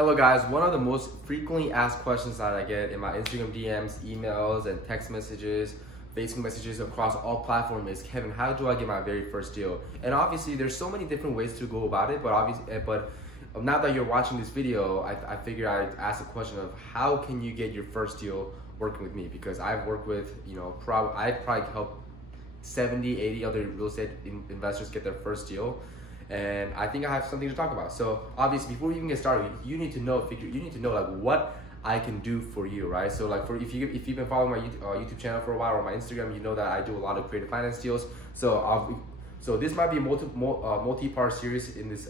Hello guys, one of the most frequently asked questions that I get in my Instagram DMs, emails, and text messages, Facebook messages across all platforms is, Kevin, how do I get my very first deal? And obviously there's so many different ways to go about it, but now that you're watching this video, I figured I'd ask the question of how can you get your first deal working with me? Because I've worked with, I've probably helped 70, 80 other real estate investors get their first deal. And I think I have something to talk about. So obviously, before you even get started, you need to know like what I can do for you, right? So like if you've been following my YouTube channel for a while or my Instagram, you know that I do a lot of creative finance deals. So this might be a multi-part series in this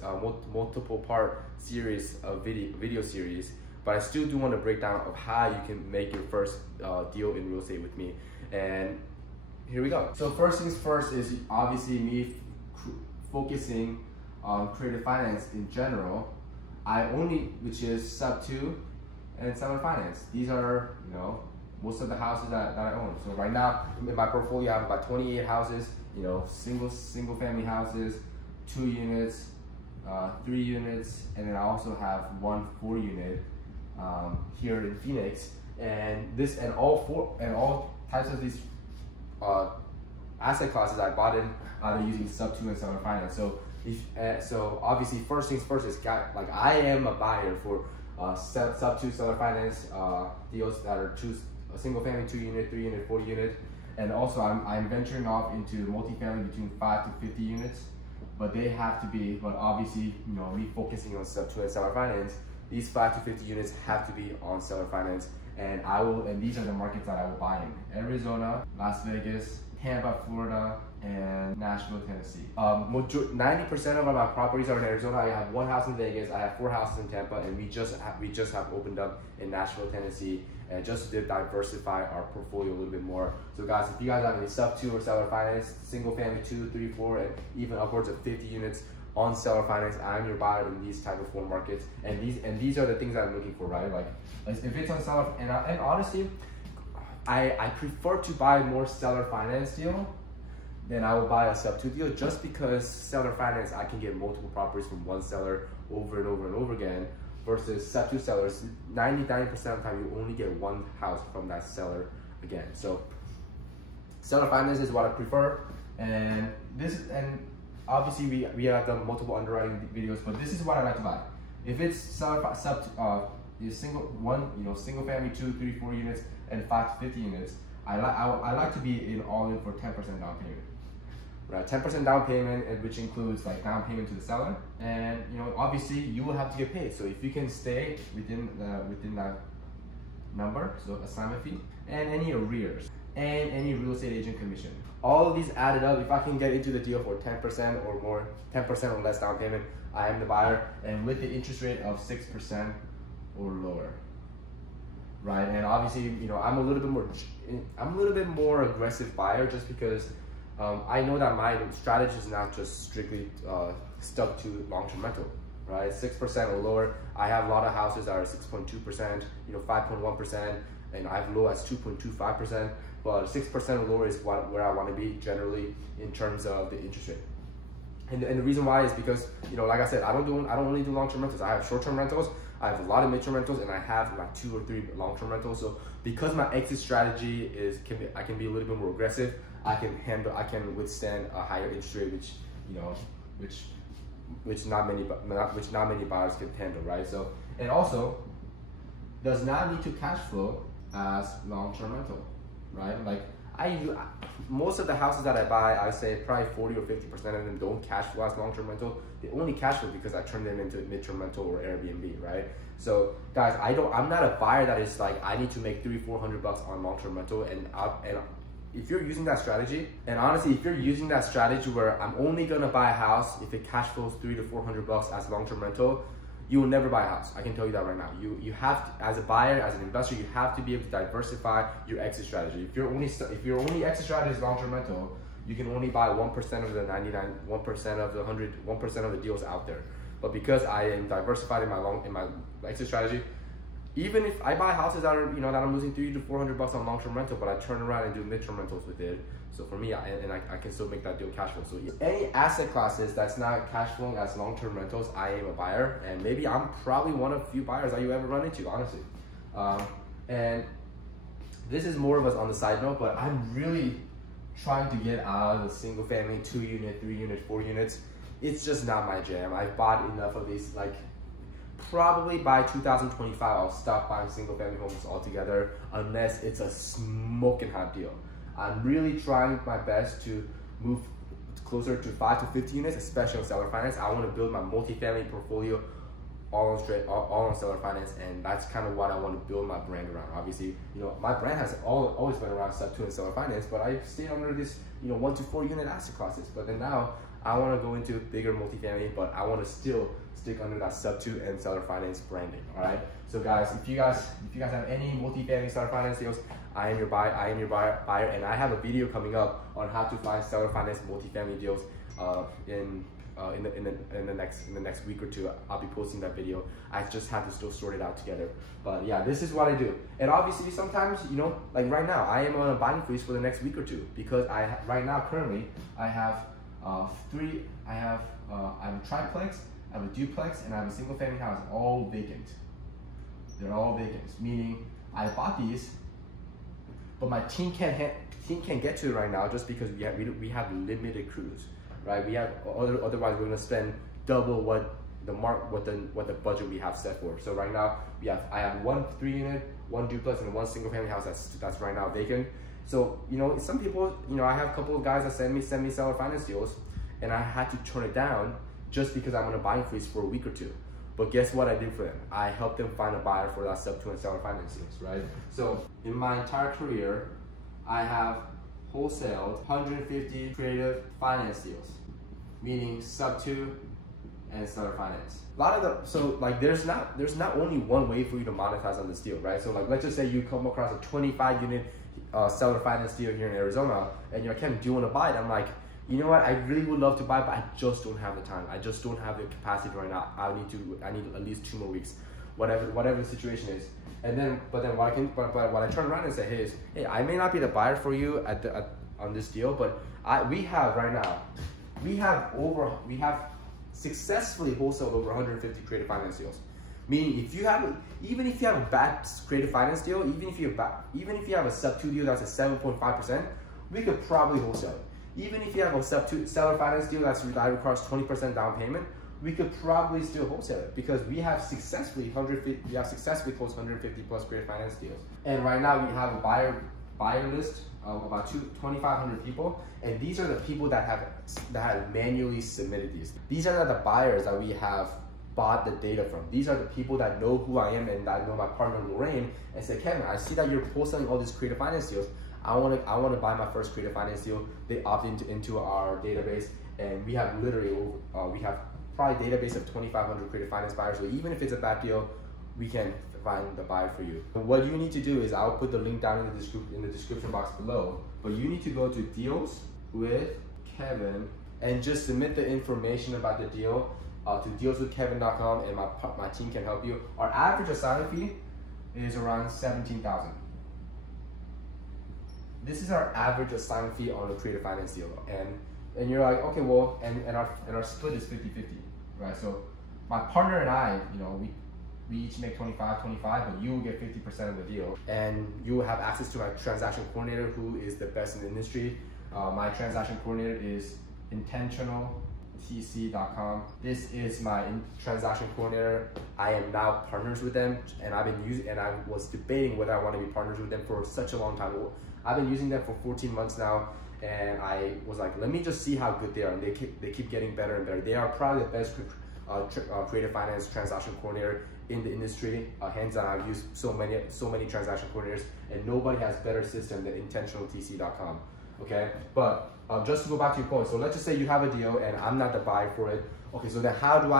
multiple part series of video series, but I still do want to break down of how you can make your first deal in real estate with me. And here we go. So first things first is obviously me focusing on creative finance in general. Which is Subto and seller finance. These are, most of the houses that I own. So right now in my portfolio, I have about 28 houses, single family houses, 2 units, 3 units, and then I also have 1 4-unit here in Phoenix. And all types of these asset classes I bought in either using Subto and seller finance. So obviously first things first is I am a buyer for Subto seller finance deals that are single family, 2-unit, 3-unit, 4-unit, and also I'm venturing off into multifamily between 5 to 50 units. But they have to be, but obviously me focusing on Subto and seller finance, these 5 to 50 units have to be on seller finance, and these are the markets that I will buy in: Arizona, Las Vegas, Tampa, Florida, and Nashville, Tennessee. 90% of my properties are in Arizona. I have 1 house in Vegas. I have 4 houses in Tampa, and we just have opened up in Nashville, Tennessee, and just to diversify our portfolio a little bit more. So guys, if you guys have any Subto or seller finance, single family 2, 3, 4, and even upwards of 50 units on seller finance, I'm your buyer in these type of 4 markets. And these are the things that I'm looking for, right? Like if it's on seller, and honestly, I prefer to buy more seller finance deal than I will buy a Subto deal, just because seller finance, I can get multiple properties from one seller over and over and over again, versus Subto sellers, 99% of the time you only get 1 house from that seller again. So seller finance is what I prefer, and obviously we have done multiple underwriting videos, but this is what I like to buy. If it's single family 2, 3, 4 units and 5 to 50 units, I like to be all in for 10% down payment. Right, 10% down payment, which includes like down payment to the seller, and obviously you will have to get paid. So if you can stay within that number, so assignment fee and any arrears and any real estate agent commission, all of these added up, if I can get into the deal for 10% or more, 10% or less down payment, I am the buyer, and with the interest rate of 6% or lower. Right, and obviously, I'm a little bit more aggressive buyer, just because I know that my strategy is not just strictly stuck to long-term rental, right? 6% or lower. I have a lot of houses that are 6.2%, 5.1%, and I have low as 2.25%. But 6% or lower is where I want to be generally in terms of the interest rate. And the reason why is because, like I said, I don't only do long-term rentals. I have short-term rentals. I have a lot of midterm rentals, and I have like 2 or 3 long-term rentals. So because my exit strategy I can be a little bit more aggressive, I can withstand a higher interest rate, which not many buyers can handle, right? So, and also does not need to cash flow as long-term rental, right? Like most of the houses that I buy, I say probably 40 or 50% of them don't cash flow as long-term rental. They only cash flow because I turn them into midterm rental or Airbnb, right? So guys, I'm not a buyer that is like, I need to make $300-400 on long-term rental, and if you're using that strategy, and honestly, if you're using that strategy where I'm only gonna buy a house if it cash flows $300 to $400 as long-term rental, you will never buy a house. I can tell you that right now. You have to, as a buyer, as an investor, you have to be able to diversify your exit strategy. If your only exit strategy is long-term rental, you can only buy 1% of the 99, 1% of the 100, 1% of the deals out there. But because I am diversified in my exit strategy, even if I buy houses that are, that I'm losing $300 to $400 on long-term rental, but I turn around and do midterm rentals with it. So for me, I can still make that deal cash flow. So any asset classes that's not cash flowing as long-term rentals, I am a buyer, and maybe I'm probably one of few buyers that you ever run into, honestly. And this is more of us on the side note, but I'm really trying to get out of the single family, 2-unit, 3-unit, 4 units. It's just not my jam. I've bought enough of these. Like, probably by 2025, I'll stop buying single family homes altogether unless it's a smoking hot deal. I'm really trying my best to move closer to 5 to 50 units, especially on seller finance. I want to build my multifamily portfolio all on seller finance, and that's kind of what I want to build my brand around. Obviously, my brand has always been around Subto and seller finance, but I stay under this 1 to 4 unit asset classes. But then now I want to go into bigger multifamily, but I want to still stick under that Subto and seller finance branding. All right. So guys, if you guys have any multifamily seller finance deals, I am your buyer. And I have a video coming up on how to find seller finance multifamily deals in the next week or two. I'll be posting that video. I just have to still sort it out together. But yeah, this is what I do. And obviously sometimes, like right now, I am on a buying freeze for the next week or two because right now currently I have I have a triplex, I have a duplex, and I have a single family house, all vacant. They're all vacant, meaning I bought these, but my team can't get to it right now just because we have limited crews, right? Otherwise we're gonna spend double what the budget we have set for. So right now I have 1 3-unit, 1 duplex, and 1 single family house that's right now vacant. So some people, I have a couple of guys that send me seller finance deals, and I had to turn it down just because I'm on a buying freeze for a week or two. But guess what I did for them? I helped them find a buyer for that Subto and seller finance deals, right? So in my entire career, I have wholesaled 150 creative finance deals, meaning Subto and seller finance. There's not only one way for you to monetize on this deal, right? So let's just say you come across a 25-unit seller finance deal here in Arizona, and you're like, Kevin, do you want to buy it? I'm like, you know what? I really would love to buy, but I just don't have the time. I just don't have the capacity right now. I need at least 2 more weeks, whatever the situation is. But what I turn around and say, hey, I may not be the buyer for you on this deal, but we have successfully wholesaled over 150 creative finance deals. Meaning, even if you have a bad creative finance deal, even if you have a Subto deal that's at 7.5%, we could probably wholesale it. Even if you have a Subto seller finance deal that requires 20% down payment, we could probably still wholesale it because we have successfully closed 150 plus creative finance deals. And right now we have a buyer list of about 2,500 people, and these are the people that have manually submitted these. These are not the buyers that we have bought the data from. These are the people that know who I am and that know my partner Lorraine and say, Kevin, I see that you're wholesaling all these creative finance deals. I want to buy my first creative finance deal. They opt into our database, and we have literally we have probably a database of 2,500 creative finance buyers. So even if it's a bad deal, we can find the buyer for you. And what you need to do is I'll put the link down in the description box below. But you need to go to Deals with Kevin and just submit the information about the deal to dealswithkevin.com, and my team can help you. Our average assignment fee is around $17,000. This is our average assignment fee on a creative finance deal, and you're like, okay, well, and our split is 50-50, right? So my partner and I, we each make 25, but you will get 50% of the deal, and you will have access to my transaction coordinator, who is the best in the industry. My transaction coordinator is intentionaltc.com. This is my transaction coordinator. I am now partners with them, and I was debating whether I want to be partners with them for such a long time. I've been using them for 14 months now, and I was like, let me just see how good they are. And they keep getting better and better. They are probably the best creative finance transaction coordinator in the industry. Hands down, I've used so many transaction coordinators, and nobody has better system than intentionaltc.com. Okay, but just to go back to your point, so let's just say you have a deal and I'm not the buyer for it. Okay, so then Kevin,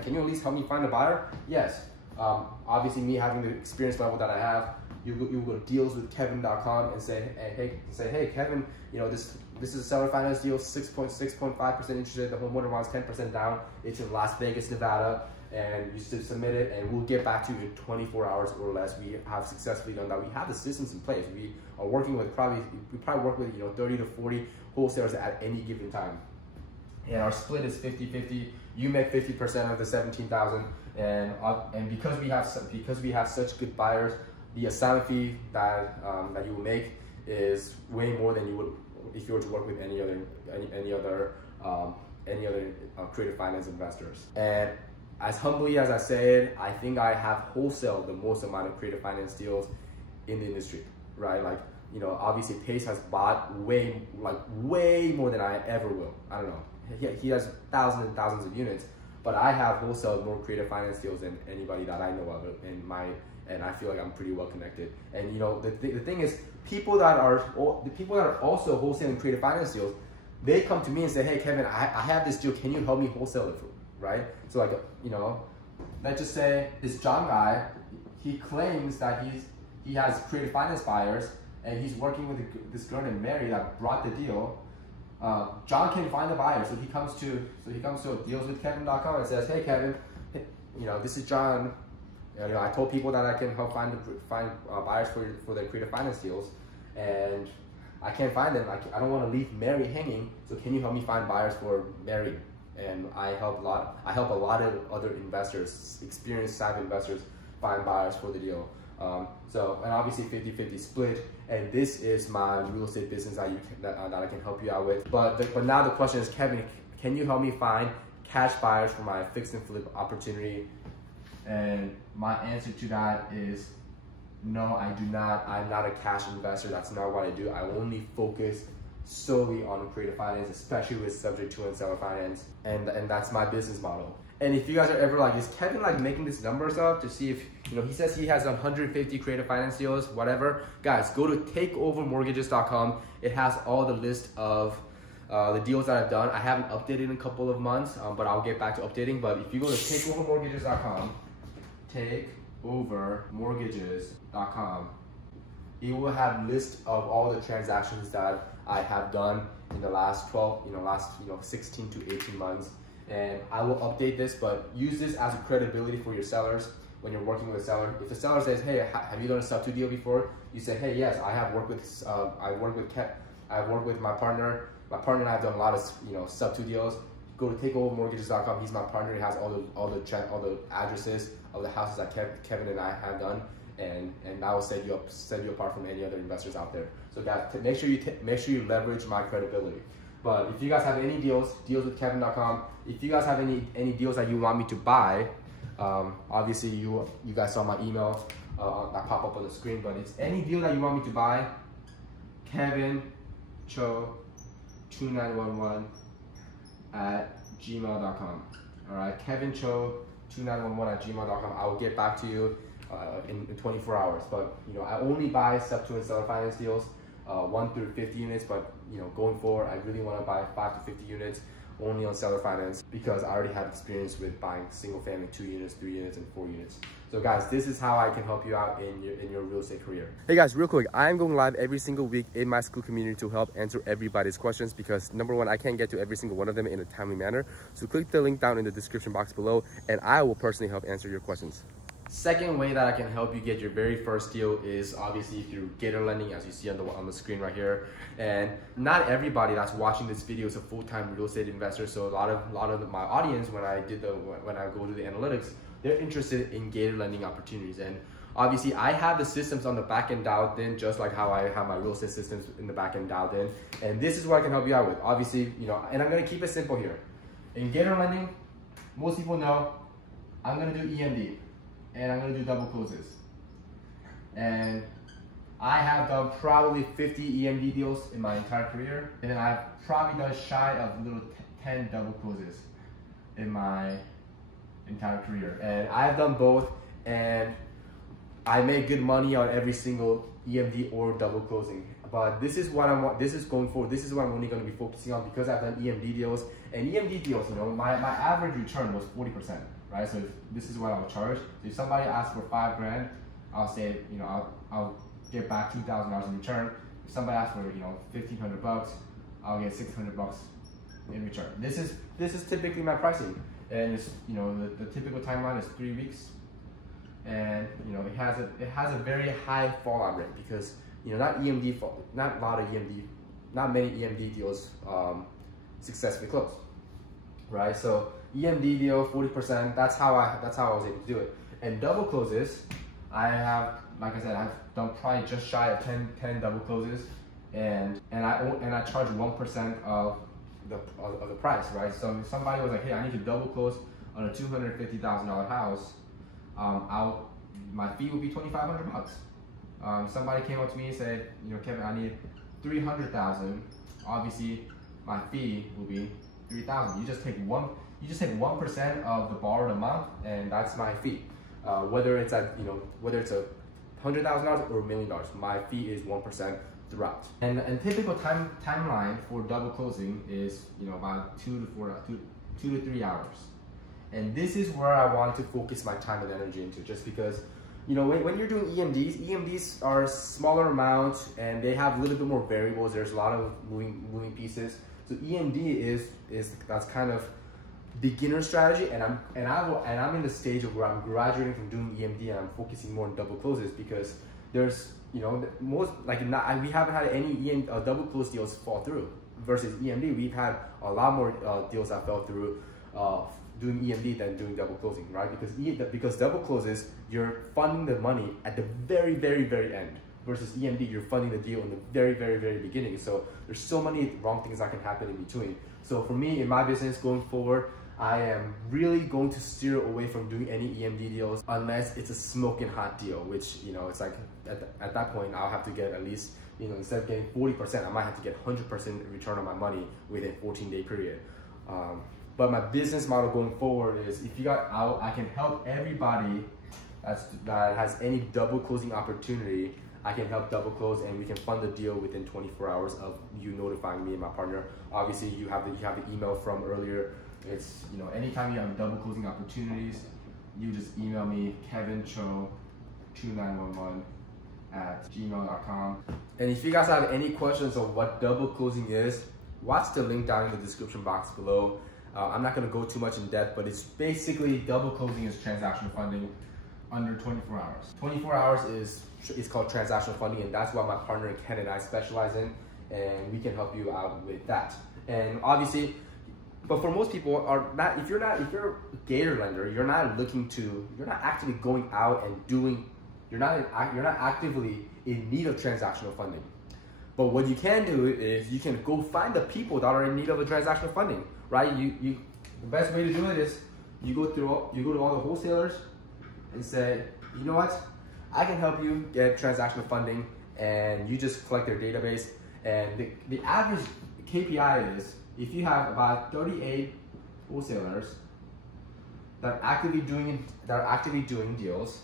can you at least help me find a buyer? Yes. Obviously, me having the experience level that I have, you go to dealswithkevin.com and say, hey, Kevin, this is a seller finance deal, 6.5% interested. The homeowner wants 10% down. It's in Las Vegas, Nevada. and you submit it, and we'll get back to you in 24 hours or less. We have successfully done that. We have the systems in place. We are working with we probably work with 30 to 40 wholesalers at any given time. And our split is 50-50. You make 50% of the 17,000, and because we have such good buyers, the assignment fee that you will make is way more than you would if you were to work with any other creative finance investors. And as humbly as I said, I think I have wholesaled the most amount of creative finance deals in the industry, right? Like, obviously Pace has bought way more than I ever will. I don't know. He has thousands and thousands of units, but I have wholesaled more creative finance deals than anybody that I know of and I feel like I'm pretty well connected. And the thing is, the people that are also wholesaling creative finance deals, they come to me and say, hey Kevin, I have this deal, can you help me wholesale it for, right? So like, let's just say this John guy, he claims that he has creative finance buyers and he's working with this girl named Mary that brought the deal. John can find the buyer, so he comes to dealswithkevin.com and says, hey Kevin, this is John. I told people that I can help find buyers for their creative finance deals, and I can't find them. I don't want to leave Mary hanging, so can you help me find buyers for Mary? And I help a lot of other investors, experienced savvy investors, find buyers for the deal. And obviously 50-50 split, and this is my real estate business that I can help you out with. But now the question is, Kevin, can you help me find cash buyers for my fix and flip opportunity? And my answer to that is no, I do not. I'm not a cash investor. That's not what I do. I only focus solely on creative finance, especially with subject to and seller finance, and that's my business model. And if you guys are ever like, is Kevin like making these numbers up to see if, he says he has 150 creative finance deals, whatever. Guys, go to takeovermortgages.com. It has all the list of the deals that I've done. I haven't updated in a couple of months, but I'll get back to updating. But if you go to takeovermortgages.com, takeovermortgages.com, it will have list of all the transactions that I have done in the last 16 to 18 months. And I will update this, but use this as a credibility for your sellers when you're working with a seller. If the seller says, hey, have you done a Subto deal before? You say, hey, yes, I have worked with, I've worked with my partner. My partner and I have done a lot of, Subto deals. Go to takeovermortgages.com. He's my partner. He has all the addresses of the houses that Kevin and I have done, and that will set you apart from any other investors out there. So guys, make sure you leverage my credibility. But if you guys have any deals, dealswithkevin.com. If you guys have any deals that you want me to buy, obviously you guys saw my email that pop up on the screen. But it's any deal that you want me to buy, Kevin Cho 2911 at gmail.com. All right, Kevin Cho 2911 at gmail.com. I will get back to you in 24 hours. But I only buy Subto and seller finance deals, 1 through 50 units. But going forward, I really want to buy 5 to 50 units only on seller finance, because I already have experience with buying single family 2 units, 3 units, and 4 units. So guys, this is how I can help you out in your real estate career. Hey guys, real quick, I am going live every single week in my school community to help answer everybody's questions, because number one, I can't get to every single one of them in a timely manner. So click the link down in the description box below, and I will personally help answer your questions. Second way that I can help you get your very first deal is obviously through Gator lending, as you see on the screen right here. And not everybody that's watching this video is a full-time real estate investor. So a lot of my audience, when I go to the analytics, they're interested in Gator lending opportunities. And obviously I have the systems on the back end dialed in, just like how I have my real estate systems in the back end dialed in. And this is what I can help you out with. Obviously, and I'm gonna keep it simple here. In Gator lending, most people know I'm gonna do EMD. And I'm gonna do double closes. And I have done probably 50 EMD deals in my entire career. And then I've probably done shy of little 10 double closes in my entire career. And I've done both, and I make good money on every single EMD or double closing. But this is what going forward. This is what I'm only gonna be focusing on, because I've done EMD deals. And EMD deals, my average return was 40%. Right, so this is what I'll charge. So if somebody asks for $5 grand, I'll say, I'll get back $2,000 in return. If somebody asks for, $1,500 bucks, I'll get $600 in return. This is typically my pricing. and it's, you know, the typical timeline is 3 weeks, and you know, it has a very high fallout rate because, you know, not many EMD deals successfully close, right? So EMD deal 40%. That's how I was able to do it. And double closes, I have, like I said, I've done probably just shy of 10 double closes, and I charge 1% of the price, right? So if somebody was like, hey, I need to double close on a $250,000 house, my fee would be $2,500. Somebody came up to me and said, you know, Kevin, I need $300,000. Obviously, my fee will be $3,000. You just take 1% of the borrowed amount, and that's my fee. Whether it's at, you know, whether it's a $100,000 or $1 million, my fee is 1% throughout. And typical timeline for double closing is, you know, about 2 to 3 hours. And this is where I want to focus my time and energy into, just because, you know, when you're doing EMDs are smaller amounts and they have a little bit more variables. There's a lot of moving pieces. So EMD that's kind of beginner strategy, and I'm in the stage of where I'm graduating from doing EMD and I'm focusing more on double closes, because there's, you know, we haven't had any double close deals fall through versus EMD. We've had a lot more deals that fell through doing EMD than doing double closing, right? Because double closes, you're funding the money at the very, very, very end, versus EMD, you're funding the deal in the very, very, very beginning. So there's so many wrong things that can happen in between. So for me, in my business going forward, I am really going to steer away from doing any EMD deals unless it's a smoking hot deal, which, you know, it's like at that point I'll have to get at least, you know, instead of getting 40%, I might have to get 100% return on my money within a 14-day period. But my business model going forward is, if you got out, I can help everybody that has any double closing opportunity. I can help double close, and we can fund the deal within 24 hours of you notifying me and my partner. Obviously, you have the email from earlier. It's, you know, anytime you have double closing opportunities, you just email me, kevincho2911@gmail.com. And if you guys have any questions on what double closing is, watch the link down in the description box below. I'm not going to go too much in depth, but it's basically double closing is transactional funding under 24 hours. 24 hours is called transactional funding, and that's what my partner Ken and I specialize in, and we can help you out with that. And obviously, but for most people, if you're a Gator lender, you're not actively going out and doing, you're not actively in need of transactional funding. But what you can do is you can go find the people that are in need of a transactional funding, right? The best way to do it is you go to all the wholesalers and say, you know what, I can help you get transactional funding, and you just collect their database. And the average KPI is, if you have about 38 wholesalers that are actively doing deals,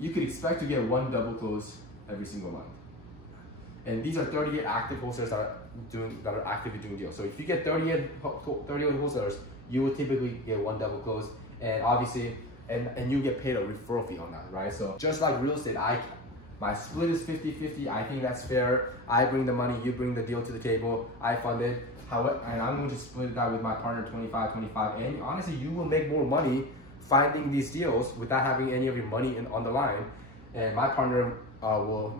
you could expect to get 1 double close every single month. And these are 38 active wholesalers that are actively doing deals. So if you get 38 wholesalers, you will typically get 1 double close, and obviously, and you get paid a referral fee on that, right? So just like real estate, my split is 50-50. I think that's fair. I bring the money, you bring the deal to the table, I fund it. And I'm going to split that with my partner 25-25. And honestly, you will make more money finding these deals without having any of your money on the line. And my partner and I will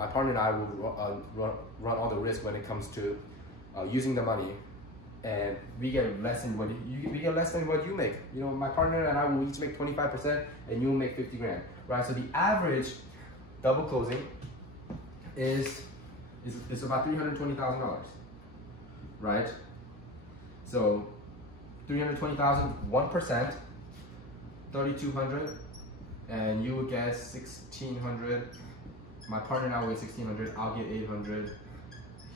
run all the risk when it comes to using the money, and we get less than what you make. You know, my partner and I will each make 25%, and you will make 50 grand, right? So the average double closing is about $320,000, right? So 320,000, 1%, 3,200, and you will get 1,600. My partner and I will get 1,600. I'll get 800.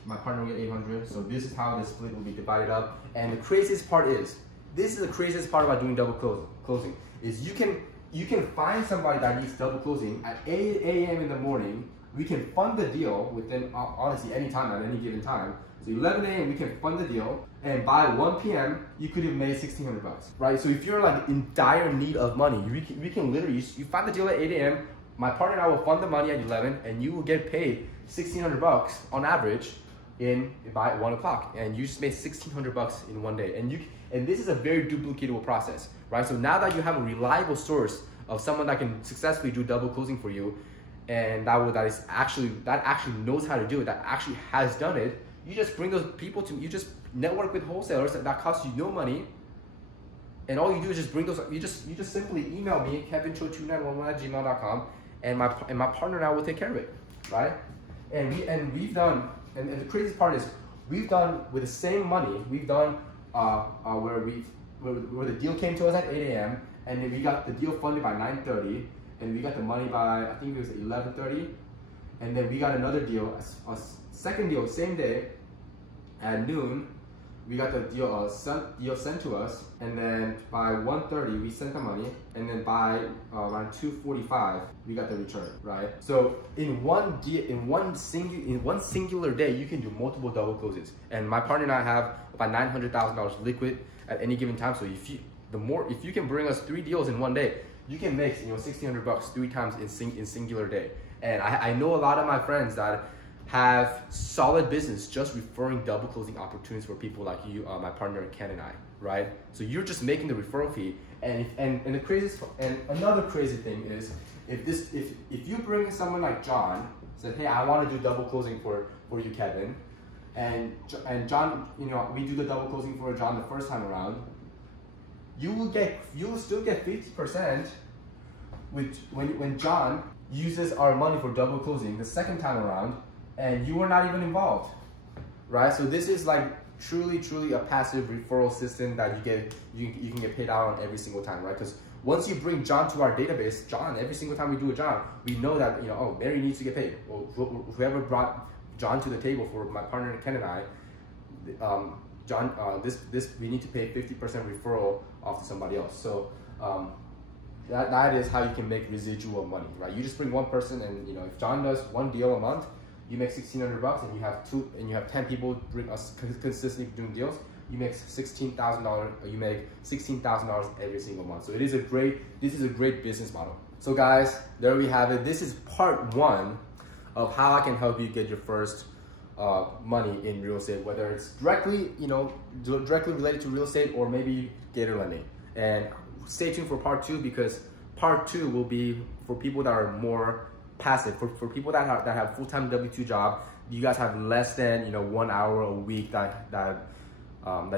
My partner will get 800. So this is how the split will be divided up. And the craziest part is, this is the craziest part about doing double closing, is you can find somebody that needs double closing at 8 a.m. in the morning. We can fund the deal within, honestly, any time at any given time. So 11 a.m. we can fund the deal, and by 1 p.m. you could have made 1,600 bucks, right? So if you're like in dire need of money, we can literally, you find the deal at 8 a.m. My partner and I will fund the money at 11, and you will get paid 1,600 bucks on average by 1 o'clock, and you just made $1,600 in one day. And this is a very duplicatable process, right? So now that you have a reliable source of someone that can successfully do double closing for you, and that actually knows how to do it, that actually has done it, you just bring those people you just network with wholesalers that cost you no money. And all you do is just bring those, you just simply email me, kevincho2911@gmail.com, and my partner and I will take care of it, right? And we've done, and the craziest part is, we've done with the same money, we've done where the deal came to us at 8 a.m. and then we got the deal funded by 9:30, and we got the money by, I think it was 11:30, and then we got another deal, a second deal, same day, at noon. We got the deal sent to us, and then by 1:30 we sent the money, and then by around 2:45 we got the return, right? So in one singular day, you can do multiple double closes. And my partner and I have about $900,000 liquid at any given time. So if you can bring us 3 deals in one day, you can make $1,600 3 times in singular day. And I know a lot of my friends that have solid business just referring double closing opportunities for people like you, my partner Ken and I, right? So you're just making the referral fee, and another crazy thing is if you bring someone like John, said, hey, I want to do double closing for you, Kevin, and John, we do the double closing for John the first time around, you will still get 50% when John uses our money for double closing the second time around, and you were not even involved, right? So this is like truly a passive referral system that you can get paid out on every single time, right? Because once you bring John to our database, John, every single time we do a John, we know that oh, Mary needs to get paid, or whoever brought John to the table for my partner Ken and I, John, we need to pay 50% referral off to somebody else. So that is how you can make residual money, right? You just bring one person, and if John does 1 deal a month, you make $1,600, and you have 10 people bring us consistently doing deals. You make $16,000. You make $16,000 every single month. So this is a great business model. So guys, there we have it. This is part 1 of how I can help you get your first money in real estate, whether it's directly related to real estate or maybe Gator lending. And stay tuned for part 2, because part 2 will be for people that are more passive, for people that have full-time W-2 job. You guys have less than 1 hour a week that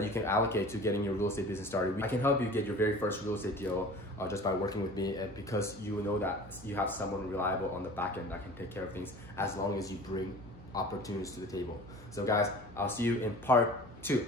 you can allocate to getting your real estate business started. I can help you get your very first real estate deal just by working with me, and because you know that you have someone reliable on the back end that can take care of things, as long as you bring opportunities to the table. So guys, I'll see you in part 2.